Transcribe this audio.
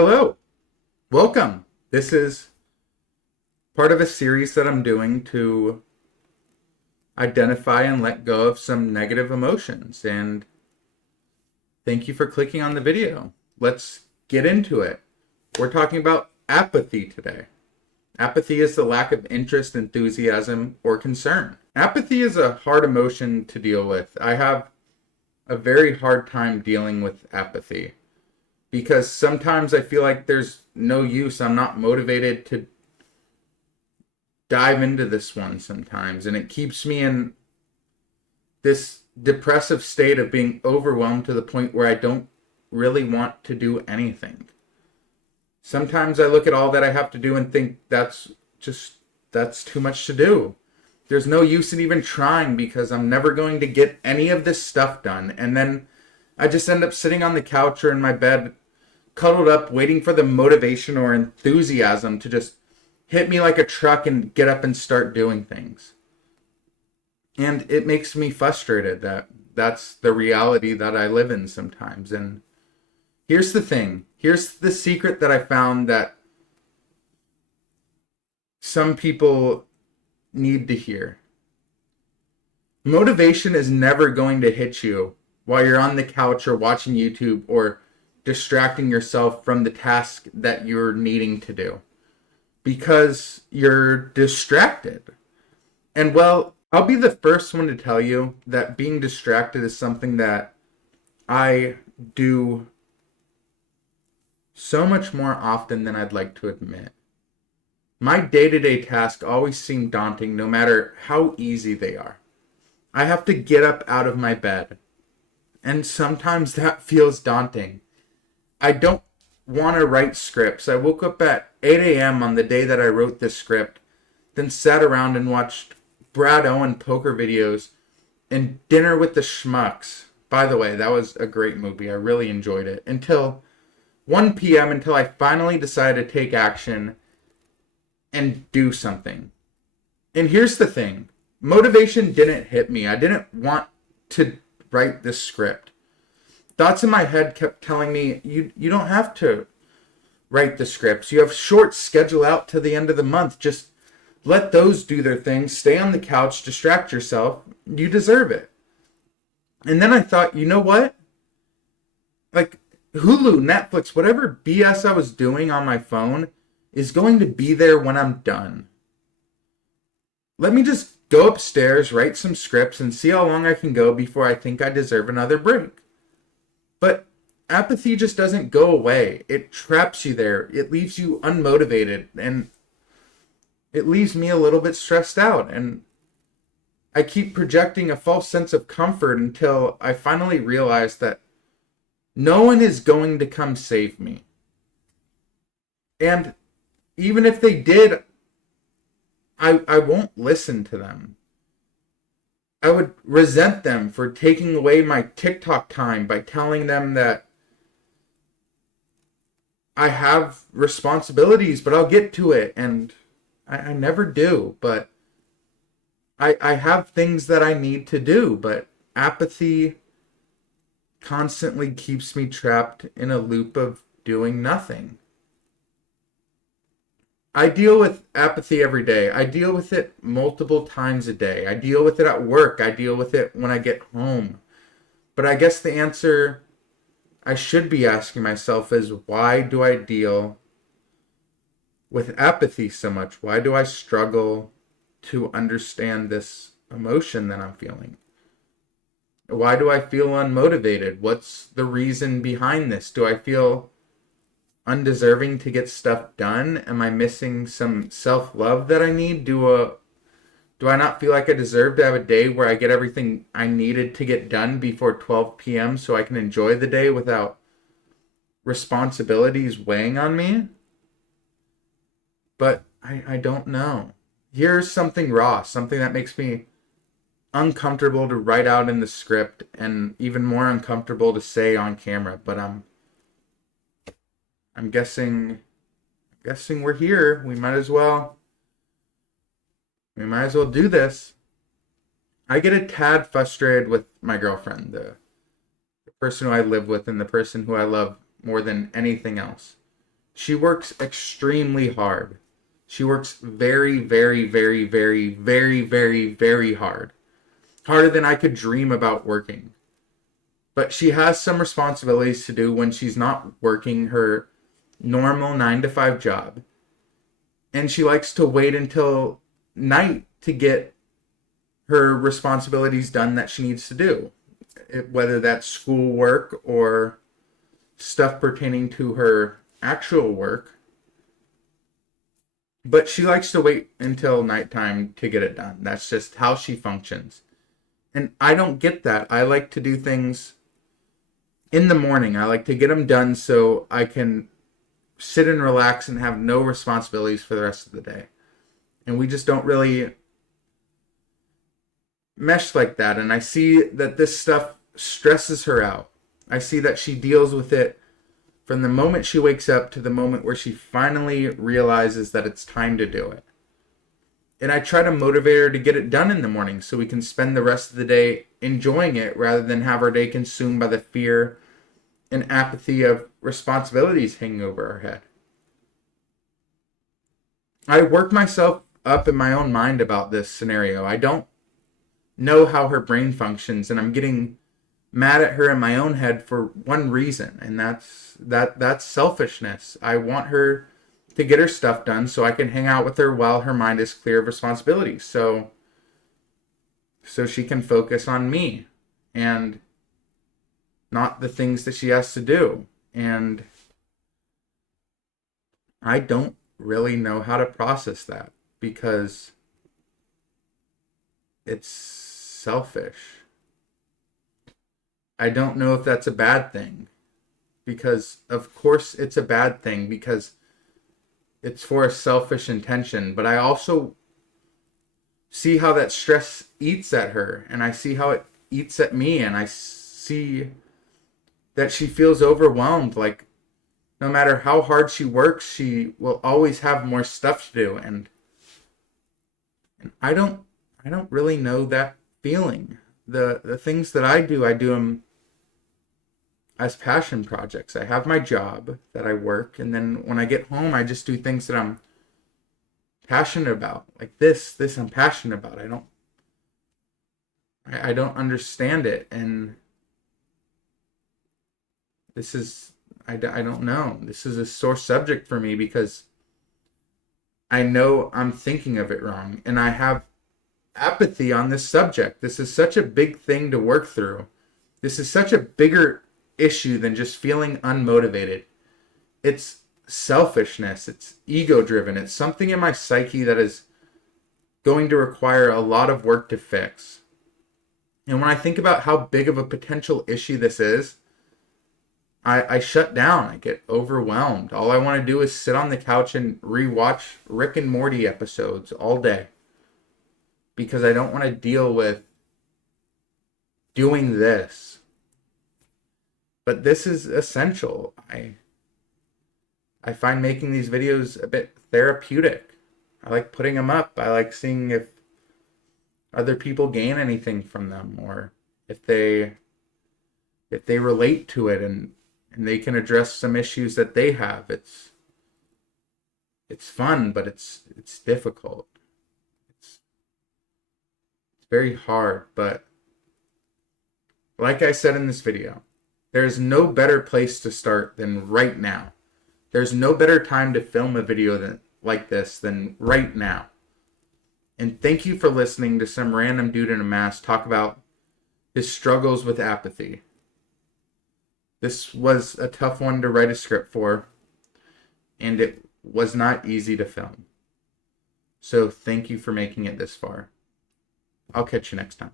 Hello, welcome. This is part of a series that I'm doing to identify and let go of some negative emotions. And thank you for clicking on the video. Let's get into it. We're talking about apathy today. Apathy is the lack of interest, enthusiasm, or concern. Apathy is a hard emotion to deal with. I have a very hard time dealing with apathy because sometimes I feel like there's no use. I'm not motivated to dive into this one sometimes, and it keeps me in this depressive state of being overwhelmed to the point where I don't really want to do anything. Sometimes I look at all that I have to do and think that's too much to do. There's no use in even trying because I'm never going to get any of this stuff done. And then I just end up sitting on the couch or in my bed, cuddled up, waiting for the motivation or enthusiasm to just hit me like a truck and get up and start doing things. And it makes me frustrated that that's the reality that I live in sometimes. And here's the thing. Here's the secret that I found that some people need to hear. Motivation is never going to hit you while you're on the couch or watching YouTube or distracting yourself from the task that you're needing to do, because you're distracted. And well, I'll be the first one to tell you that being distracted is something that I do so much more often than I'd like to admit. My day-to-day tasks always seem daunting no matter how easy they are. I have to get up out of my bed, and sometimes that feels daunting. I don't want to write scripts. I woke up at 8 a.m. on the day that I wrote this script, then sat around and watched Brad Owen poker videos and Dinner with the Schmucks. By the way, that was a great movie. I really enjoyed it. Until 1 p.m. until I finally decided to take action and do something. And here's the thing. Motivation didn't hit me. I didn't want to write this script. Thoughts in my head kept telling me, you don't have to write the scripts. You have short schedule out to the end of the month. Just let those do their thing. Stay on the couch. Distract yourself. You deserve it. And then I thought, you know what? Like Hulu, Netflix, whatever BS I was doing on my phone is going to be there when I'm done. Let me just go upstairs, write some scripts, and see how long I can go before I think I deserve another break. But apathy just doesn't go away. It traps you there. It leaves you unmotivated, and it leaves me a little bit stressed out. And I keep projecting a false sense of comfort until I finally realize that no one is going to come save me. And even if they did, I won't listen to them. I would resent them for taking away my TikTok time by telling them that I have responsibilities, but I'll get to it. And I never do. But I have things that I need to do. But apathy constantly keeps me trapped in a loop of doing nothing. I deal with apathy every day. I deal with it multiple times a day. I deal with it at work. I deal with it when I get home. But I guess the answer I should be asking myself is, why do I deal with apathy so much? Why do I struggle to understand this emotion that I'm feeling? Why do I feel unmotivated? What's the reason behind this? Do I feel undeserving to get stuff done? Am I missing some self-love that I need? Do I not feel like I deserve to have a day where I get everything I needed to get done before 12 p.m. so I can enjoy the day without responsibilities weighing on me? But I don't know. Here's something raw, something that makes me uncomfortable to write out in the script and even more uncomfortable to say on camera, but I'm guessing we're here. We might as well do this. I get a tad frustrated with my girlfriend, the person who I live with and the person who I love more than anything else. She works extremely hard. She works very, very, very, very, very, very, very hard. Harder than I could dream about working. But she has some responsibilities to do when she's not working her normal 9 to 5 job. And she likes to wait until night to get her responsibilities done that she needs to do. Whether that's schoolwork or stuff pertaining to her actual work. But she likes to wait until nighttime to get it done. That's just how she functions. And I don't get that. I like to do things in the morning. I like to get them done so I can sit and relax and have no responsibilities for the rest of the day. And we just don't really mesh like that. And I see that this stuff stresses her out. I see that she deals with it from the moment she wakes up to the moment where she finally realizes that it's time to do it. And I try to motivate her to get it done in the morning so we can spend the rest of the day enjoying it rather than have our day consumed by the fear and apathy of responsibilities hanging over our head. I work myself up in my own mind about this scenario. I don't know how her brain functions, and I'm getting mad at her in my own head for one reason, and that's selfishness. I want her to get her stuff done so I can hang out with her while her mind is clear of responsibilities. So she can focus on me and not the things that she has to do. And I don't really know how to process that because it's selfish. I don't know if that's a bad thing because of course it's a bad thing because it's for a selfish intention, but I also see how that stress eats at her, and I see how it eats at me, and I see that she feels overwhelmed. Like, no matter how hard she works, she will always have more stuff to do, and I don't really know that feeling. The things that I do them as passion projects. I have my job that I work, and then when I get home, I just do things that I'm passionate about. Like this I'm passionate about. I don't understand it, and this is, I don't know. This is a sore subject for me because I know I'm thinking of it wrong, and I have apathy on this subject. This is such a big thing to work through. This is such a bigger issue than just feeling unmotivated. It's selfishness. It's ego driven. It's something in my psyche that is going to require a lot of work to fix. And when I think about how big of a potential issue this is, I shut down. I get overwhelmed. All I want to do is sit on the couch and rewatch Rick and Morty episodes all day because I don't want to deal with doing this. But this is essential. I find making these videos a bit therapeutic. I like putting them up. I like seeing if other people gain anything from them or if they relate to it and they can address some issues that they have. It's fun, but it's difficult. It's very hard, but like I said in this video, there's no better place to start than right now. There's no better time to film a video like this than right now. And thank you for listening to some random dude in a mask talk about his struggles with apathy. This was a tough one to write a script for, and it was not easy to film. So thank you for making it this far. I'll catch you next time.